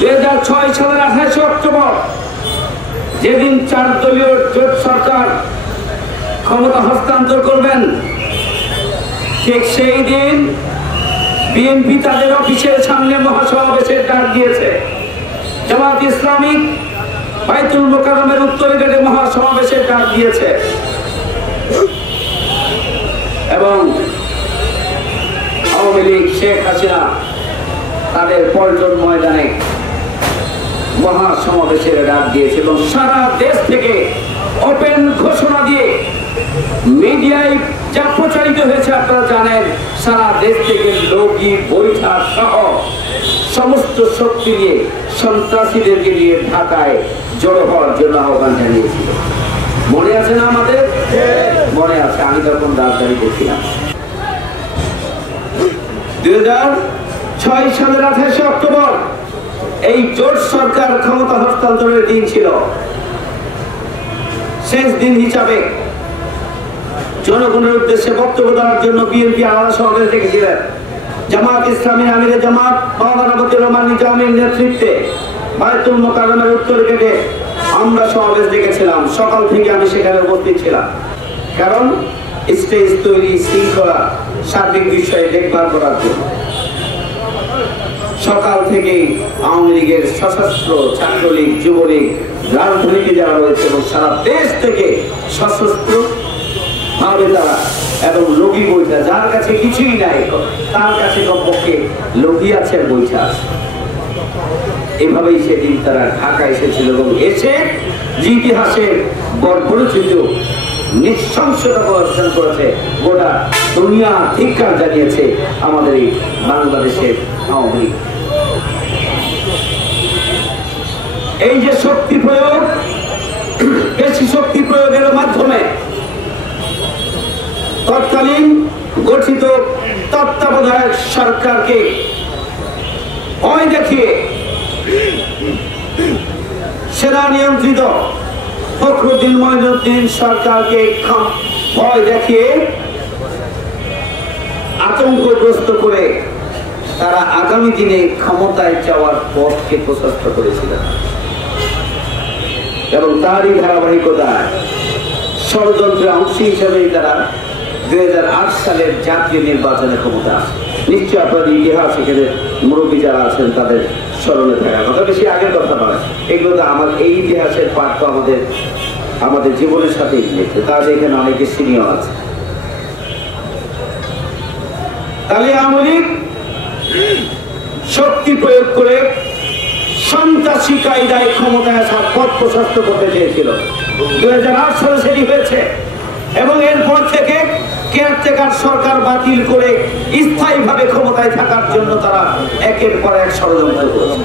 2006 সালের 28 অক্টোবর যেদিন 4 দলীয় জোট সরকার ক্ষমতা হস্তান্তর করবেন, ঠিক সেই দিন বিএনপি তাদের অফিসের সামনে মহাসমাবেশের ডাক দিয়েছে। জামাত ইসলামী বাইতুল মোকাররমের উত্তর গেটে মহাসমাবেশের ডাক দিয়েছে এবং আওয়ামী লীগ শেখ হাসিনা তাদের পল্টন ময়দানে মহাসমাবেশের ডাক দিয়েছে এবং সারা দেশ থেকে ওপেন ঘোষণা দিয়ে মিডিয়ায় যা প্রচারিত হয়েছে আপনারা জানেন, সারা দেশ থেকে লগি বৈঠা সহ সমস্ত শক্তি নিয়ে সন্ত্রাসীদেরকে নিয়ে ঢাকায় জড়ো হওয়ার জন্য আহ্বান জানিয়েছিল। মনে আছে না আমাদের? মনে আছে। আমি তখন রাজধানীতে ছিলাম। 2006 সালের 28 অক্টোবর এই জোট সরকার ক্ষমতা হস্তান্তরের দিন ছিল। শেষ দিন হিসাবে জনগণের উদ্দেশ্যে বক্তব্য দেওয়ার জন্য বিএনপি আলাদা সমাবেশ ডেকেছিলেন। জামাত ইসলামীর আমিরে জামাত মাওলানা মতিউর রহমান নিজামীর নেতৃত্বে বাইতুল মোকাররমের উত্তর গেটে আমরা সমাবেশ ডেকেছিলাম। সকাল থেকে আমি সেখানে উপস্থিত ছিলাম, কারণ স্টেজ তৈরি, শৃঙ্খলা, সার্বিক বিষয়ে দেখভাল করার জন্য। সকাল থেকেই আওয়ামী লীগের সশস্ত্র ছাত্রলীগ, যুবলীগ, রাজধানীতে যারা রয়েছে এবং সারা দেশ থেকে সশস্ত্র ভাবে তারা এবং লগি বৈঠা, যার কাছে কিছুই নাই তার কাছে কমপক্ষে লগি আছে, বৈঠা আছে। এভাবেই সেদিন তারা ঢাকা এসেছিল এবং এসে ইতিহাসের বর্বরোচিত নৃশংসতা প্রদর্শন করেছে। গোটা দুনিয়া ধিক্কার জানিয়েছে আমাদের এই বাংলাদেশের আওয়ামী লীগ। এই যে শক্তি প্রয়োগ, বেশি শক্তি প্রয়োগের মাধ্যমে তৎকালীন গঠিত তত্ত্বাবধায়ক সরকারকে ভয় দেখিয়ে সেনা নিয়ন্ত্রিত ফখরুদ্দিন মঈনুদ্দিন সরকারকে ভয় দেখিয়ে আতঙ্কগ্রস্ত করে তারা আগামী দিনে ক্ষমতায় যাওয়ার পথকে প্রশস্ত করেছিলেন এবং তারই ধারাবাহিকতায় ষড়যন্ত্রের অংশ হিসেবেই তারা 2008 সালের জাতীয় নির্বাচনে ক্ষমতা আসে। নিশ্চয় আপনাদের ইতিহাস এখানে মুরব্বী যারা আছেন তাদের স্মরণে থাকার কথা, বেশি আগের কথা নয়। এগুলো তো আমার এই ইতিহাসের পাঠ তো আমাদের জীবনের সাথে মিলেছে। তাহলে এখানে অনেকে সিনিয়র আছে। তাহলে আওয়ামী লীগ শক্তি প্রয়োগ করে সন্ত্রাসী কায়দায় ক্ষমতায় আসার পথ প্রশস্ত করতে চেয়েছিল। 2008 সালে সেটি হয়েছে এবং এরপর থেকে কেয়ারটেকার সরকার বাতিল করে স্থায়ীভাবে ক্ষমতায় থাকার জন্য তারা একের পর এক ষড়যন্ত্র করেছে।